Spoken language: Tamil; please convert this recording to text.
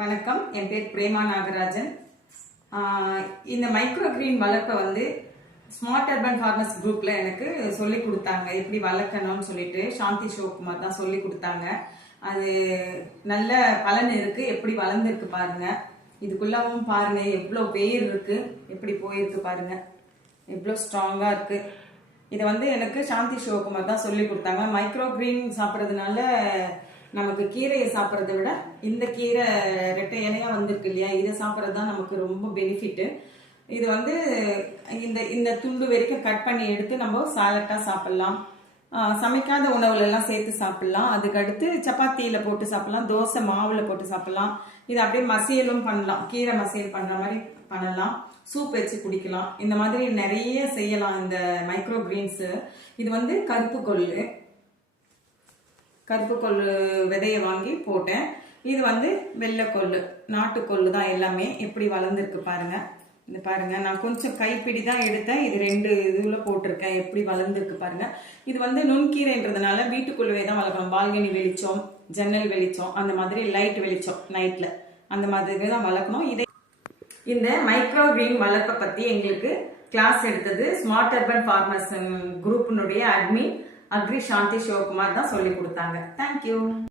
வணக்கம். என் பேர் பிரேமா நாகராஜன். இந்த மைக்ரோ கிரீன் வளர்ப்பை வந்து ஸ்மார்ட் அர்பன் ஃபார்மர்ஸ் குரூப்ல எனக்கு சொல்லி கொடுத்தாங்க. எப்படி வளர்க்கணும்னு சொல்லிட்டு சாந்தி சிவகுமார் தான் சொல்லி கொடுத்தாங்க. அது நல்ல பலன் இருக்கு. எப்படி வளர்ந்துருக்கு பாருங்க. இதுக்குள்ளவும் பாருங்க எவ்வளோ வேர் இருக்கு, எப்படி போயிருக்கு பாருங்க, எவ்வளோ ஸ்ட்ராங்கா இருக்கு. இதை வந்து எனக்கு சாந்தி சிவகுமார் தான் சொல்லி கொடுத்தாங்க. மைக்ரோ கிரீன் சாப்பிட்றதுனால நமக்கு கீரையை சாப்பிட்றத விட இந்த கீரை ரெட்டை இலையா வந்திருக்கு இல்லையா, இதை சாப்பிட்றது தான் நமக்கு ரொம்ப பெனிஃபிட்டு. இது வந்து இந்த இந்த துண்டு வரைக்கும் கட் பண்ணி எடுத்து நம்ம சாலட்டாக சாப்பிட்லாம், சமைக்காத உணவுலெல்லாம் சேர்த்து சாப்பிட்லாம். அதுக்கடுத்து சப்பாத்தியில் போட்டு சாப்பிட்லாம், தோசை மாவில் போட்டு சாப்பிட்லாம். இது அப்படியே மசியலும் பண்ணலாம், கீரை மசியல் பண்ணுற மாதிரி பண்ணலாம், சூப் வச்சு குடிக்கலாம். இந்த மாதிரி நிறைய செய்யலாம் இந்த மைக்ரோ கிரீன்ஸு. இது வந்து கருப்பு கொள்ளு விதையை வாங்கி போட்டேன். இது வந்து வெள்ளை கொள்ளு, நாட்டுக்கொள்ளு தான் எல்லாமே. எப்படி வளர்ந்துருக்கு பாருங்க. இந்த பாருங்க, நான் கொஞ்சம் கைப்பிடி தான் எடுத்தேன். இது 2 இதுல போட்டிருக்கேன். எப்படி வளர்ந்துருக்கு பாருங்க. இது வந்து நுண்கீரைன்றதுனால வீட்டுக்குள்ளவே தான் வளர்க்கணும். பால்கனி வெளிச்சம், ஜன்னல் வெளிச்சம், அந்த மாதிரி லைட் வெளிச்சம் நைட்ல அந்த மாதிரி தான் வளர்க்கணும். இந்த மைக்ரோ கிரீன் வளர்ப்பை பத்தி எங்களுக்கு கிளாஸ் எடுத்தது ஸ்மார்ட் அர்பன் ஃபார்மர்ஸ் குரூப்பினுடைய அட்மின் அக்ரி சாந்தி சிவகுமார் தான் சொல்லி கொடுத்தாங்க. தேங்க்யூ.